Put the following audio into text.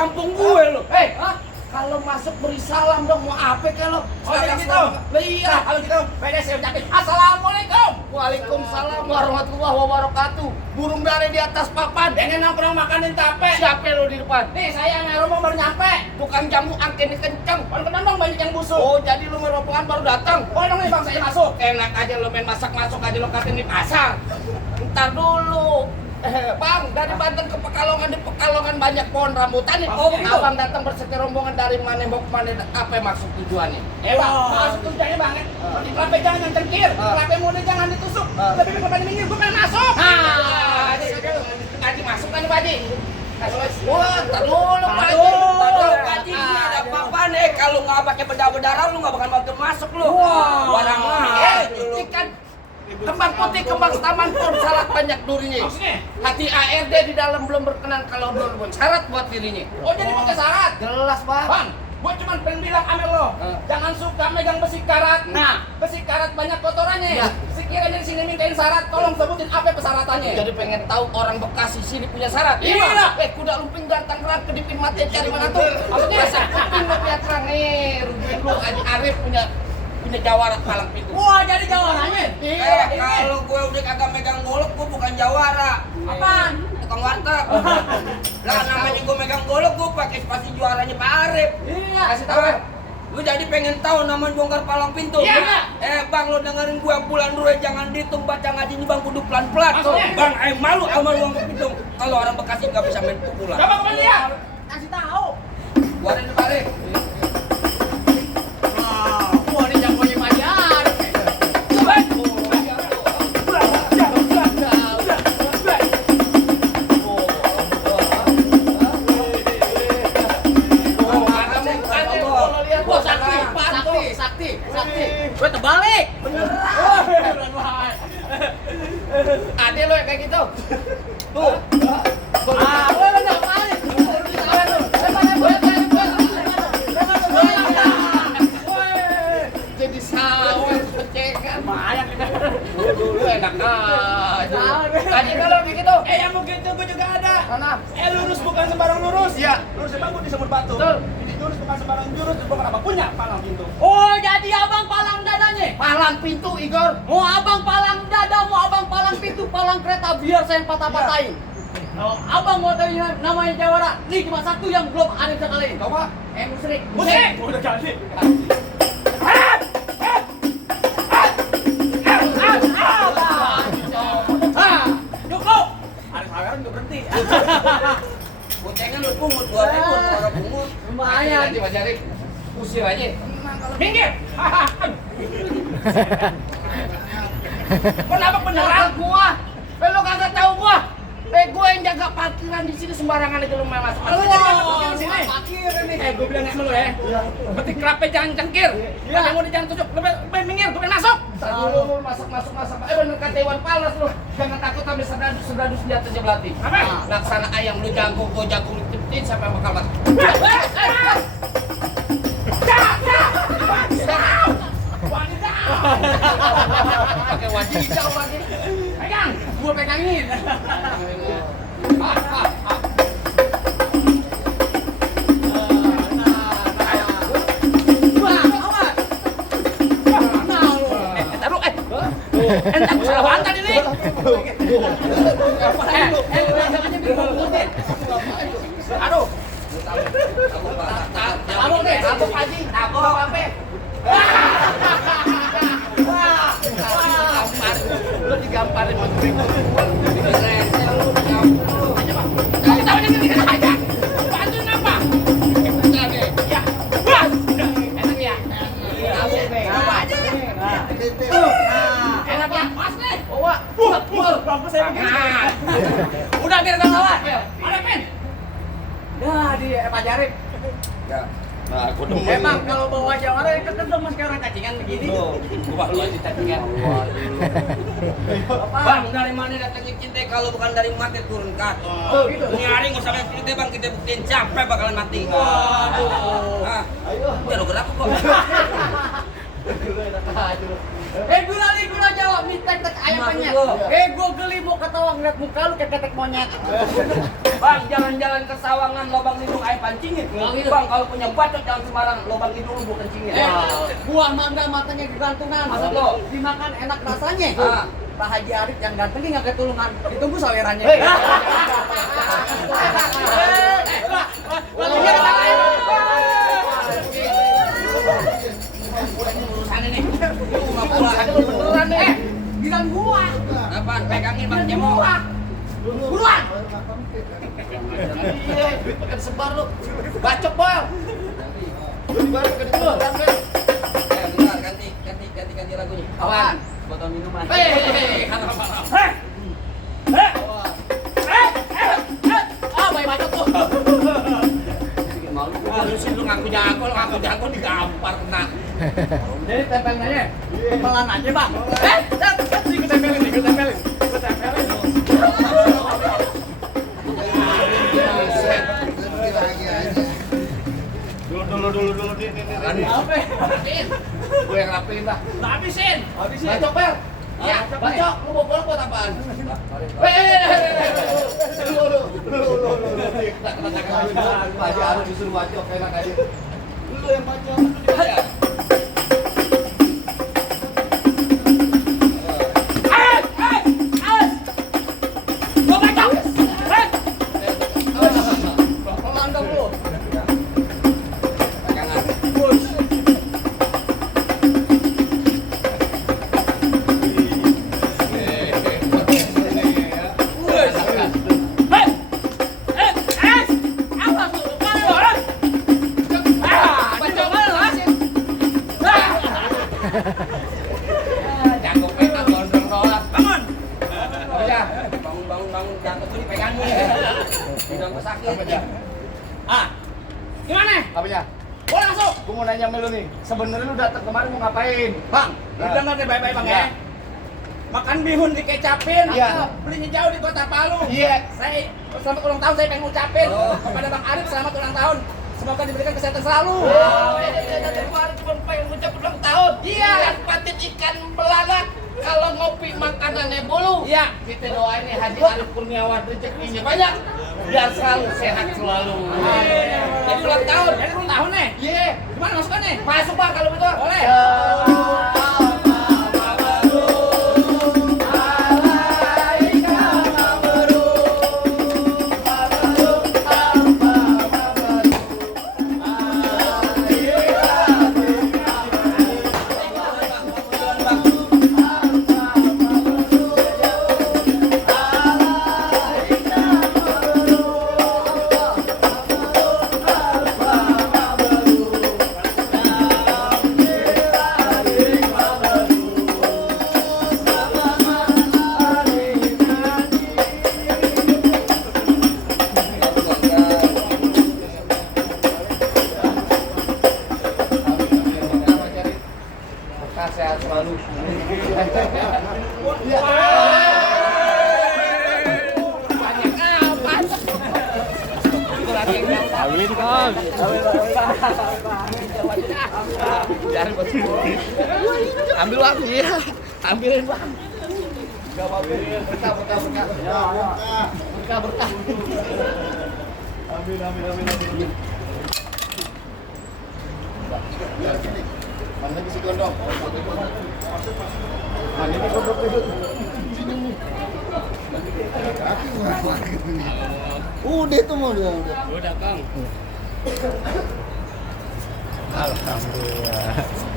kampung gue lo. Kalau masuk beri salam dong, mau apa ke lo? Oh jadi gitu? Iya. Kalau gitu, beda saya ucapin Assalamualaikum. Waalaikumsalam warahmatullahi wabarakatuh. Burung dari di atas papan. Ini nongkrong makanin tape. Siapa lo di depan? Nih saya sama Romo baru nyampe. Tukang jamu angin kenceng. Kalau dong banyak yang busuk. Oh, jadi lo merombongan baru datang. Oh dong nih bang saya masuk. Enak aja lo main masak masuk aja lo katain di pasar. Ntar dulu. Bang, dari Banten ke Pekalongan, di Pekalongan banyak pohon rambutan nih. Oh, gitu? Abang datang berserta rombongan dari mana mau kemana? Apa maksud tujuannya? Bang, maksud tujuannya banget. Di kelapa jangan cengkir, kelapa muda jangan ditusuk. Lebih depan minggir, gue pengen masuk. Ngaji masuk kan Pak Haji? Wah, tar dulu Pak Haji. Aduh. Pak Haji, ini ada apa-apa nih? Kalau nggak pakai berdarah lu nggak bakal masuk lu. Wah. Barang ikan kembang putih, kembang taman pun syarat banyak durinya. Maksudnya? Hati ARD di dalam belum berkenan kalau belum syarat buat dirinya. Oh jadi pakai syarat? Jelas Bang. Bang, gue cuma pengen bilang sama lo, jangan suka megang besi karat. Nah. Besi karat banyak kotorannya. Ya. Sekiranya di sini mintain syarat, tolong sebutin apa persyaratannya. Jadi pengen tahu orang Bekasi sini punya syarat. Iya. Kuda lumping gantang gerak kedipin mati cari mana tuh? Maksudnya? Masa kuping lo lihat terang nih. Rugi lu Haji Arif punya jawara palang pintu. Wah jadi jawabannya? Kalau gue udah kagak megang golok, gue bukan jawara. Apaan? Tukang warteg. Lah namanya gue megang golok, gue pakai spasi juaranya Pak Arif. Iya. Kasih tahu. Gue jadi pengen tahu namanya bongkar palang pintu. Iya. Bang lo dengerin gue bulan dulu jangan dihitung baca ngaji ini bang kudu pelan-pelan. Maksudnya? Bang malu sama lu bongkar pintu. Kalau orang Bekasi nggak bisa main pukulan. Coba kembali dia. Kasih tahu. Gua ada di balik. Wah ini jagonya Majar. Sakti. Gue terbalik. Ada lo yang kayak gitu. Tuh. Gue udah terbalik. Jadi sawit pencekan. Banyak kita. Lu enak aja. Tadi kalau begitu. Yang begitu gue juga ada. Mana? Lurus bukan sembarang lurus. Iya. Lurus emang gue disebut batu. Betul. Jadi lurus bukan sembarang jurus. Gue kenapa punya palang pintu? Oh, jadi abang palang dadanya? Palang pintu Igor. Mau abang palang dada, mau abang palang pintu, palang kereta, biar saya yang patah-patahin. Oh, abang mau tahu namanya jawara, ini cuma satu yang belum ada bisa kalian. Coba. Musrik. Musik! Udah ganti. Cukup. Ada saweran gue berhenti. Bocengan lu pungut, gua pungut, orang pungut. Lumayan. Aja Mas Arif. Usir aja. Minggir! Kenapa beneran? Gua. Lo kagak tahu gua. Gua yang jaga parkiran di sini sembarangan aja lu main masuk. Lu jadi kagak parkir di sini? Parkir ini. Gue bilang sama lu ya. Berarti kelapa jangan cengkir. Yang mau jangan tusuk. Lebih minggir, gue pengen masuk. Dulu masuk. Bener kata Iwan Fals lu. Jangan takut sampai serdadus di atas belati. Apa? Laksana ayam lu jago, gua jago lu tipitin sampai bakal mati. Pakai wajibau lagi. Pegang, gue pegangin. Entar gua salah bantal ini. Aduh. Tabok deh, tabok Haji. Tabok apa? Lu digamparin sama gue. Bantuin apa? Ya. Wah. Enak ya? Enak ya? Mas nih. Bawa. Bagus saya begini. Udah biar gak salah. Ada pen? Dah di Pak Jarif. Ya. Nah, aku demen. Emang kalau bawa jawara itu ketemu mas orang cacingan begini. Gua lu aja cacingan. Bang, dari mana datangnya cinta kalau bukan dari mati turun ke atas? Oh, gitu. Ini hari nggak usah lihat cerita bang, kita buktiin siapa bakalan mati. Waduh. Ah, biar lo gerak kok. Gula jawab nih tek ayamnya. Gua geli mau ketawa ngeliat muka lu kayak ketek monyet. Bang, jalan-jalan ke Sawangan, lubang hidung air pancingin. Bang, kalau punya bacot jangan sembarang lubang hidung lu kencingin. Buah mangga matanya digantungan. Maksud lo? Dimakan enak rasanya. Ah. Pak Haji Arif yang ganteng nggak ketulungan. Ditunggu sawerannya. Hei. Urusan ini. Beneran nih. Bilang gua. Apaan? Pegangin Bang Cemo. Buruan. Iya, pakai sebar lu. Bacok, Bang. Baru ke dulu. Bentar, ganti lagunya. Apaan? Botol minuman. Baik bacot tuh. Lu sih lu ngaku jago digampar kena. Jadi tempelnya tempelan aja, Bang. Ikut tempelin. Dulu nih. Apa? Gue yang rapiin, Pak. Habisin. Bacok, Bel. Ya, bacok. Lu mau bola buat apaan? Pak Haji Arif disuruh bacok, enak aja. Lu yang bacok. Pelandang lu. Pegangan. Jago pegang gondrong doang. Bangun. Udah, bangun jangan tuh dipegangin. Bidang pesakit. Gimana? Apanya? Boleh masuk. Gue mau nanya sama lu nih, sebenarnya lu datang kemarin mau ngapain? Bang, lu dengar deh baik-baik Bang ya. Ya. Makan bihun dikecapin, Iya. belinya jauh di Kota Palu. Iya. Saya selamat ulang tahun saya pengen ngucapin kepada Bang Arif selamat ulang tahun. Semoga diberikan kesehatan selalu. Dari kemarin cuma pengen ngucap ulang tahun. Iya. Yang patin ikan belanak. Kalau ngopi makanannya bolu. Iya. Kita doain nih Haji Arif Kurniawan rezekinya banyak. Biar selalu sehat selalu. Jadi ulang tahun. Jadi ulang tahun nih. Iya. Gimana masukkan nih? Masuk Bang kalau betul. Boleh. Sehat selalu. Amin, Kang. Ambil Bang, iya. Ambilin Bang. Enggak apa-apa. Berkah. Berkah. Amin. Mana lagi si gondong? Mana ini gondong itu? Sini nih. Udah tuh mau udah. Udah, Kang. Alhamdulillah.